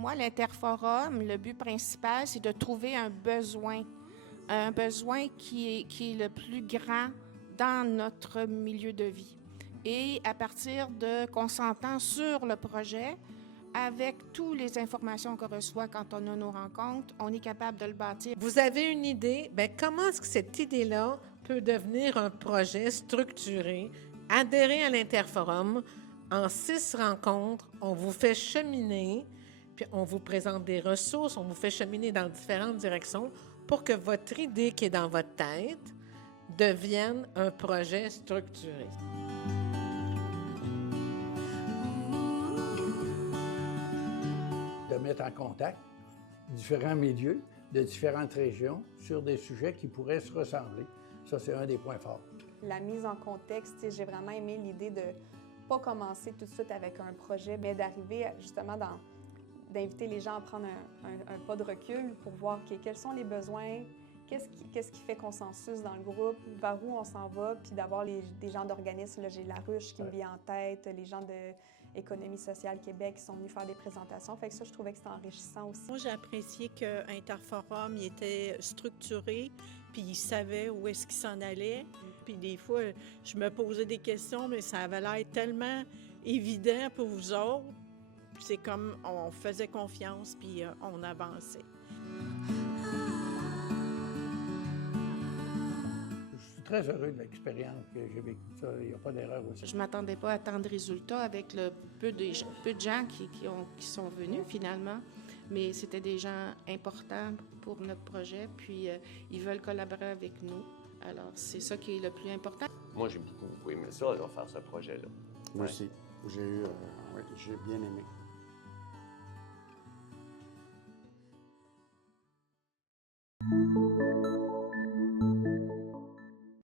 Moi, l'Interforum, le but principal, c'est de trouver un besoin qui est le plus grand dans notre milieu de vie. Et à partir de qu'on s'entend sur le projet, avec toutes les informations qu'on reçoit quand on a nos rencontres, on est capable de le bâtir. Vous avez une idée? Bien, comment est-ce que cette idée-là peut devenir un projet structuré, adhérer à l'Interforum? En 6 rencontres, on vous fait cheminer, puis on vous présente des ressources, on vous fait cheminer dans différentes directions pour que votre idée qui est dans votre tête devienne un projet structuré. De mettre en contact différents milieux de différentes régions sur des sujets qui pourraient se ressembler. Ça, c'est un des points forts. La mise en contexte, j'ai vraiment aimé l'idée de pas commencer tout de suite avec un projet, mais d'arriver justement d'inviter les gens à prendre un pas de recul pour voir quels sont les besoins, qu'est-ce qui fait consensus dans le groupe, vers où on s'en va, puis d'avoir des gens d'organismes. Là, j'ai La Ruche qui me vient en tête, les gens de Économie sociale Québec qui sont venus faire des présentations. Fait que ça, je trouvais que c'était enrichissant aussi. Moi, j'ai apprécié que Interforum il était structuré, puis il savait où est-ce qu'il s'en allait. Puis des fois, je me posais des questions, mais ça avait l'air tellement évident pour vous autres. Puis c'est comme on faisait confiance, puis on avançait. Je suis très heureux de l'expérience que j'ai vécue. Ça, il n'y a pas d'erreur aussi. Je ne m'attendais pas à tant de résultats avec le peu de gens qui sont venus finalement, mais c'était des gens importants pour notre projet, puis ils veulent collaborer avec nous. Alors, c'est ça qui est le plus important. Moi, j'ai beaucoup aimé ça, là, faire ce projet-là. Moi aussi. J'ai bien aimé.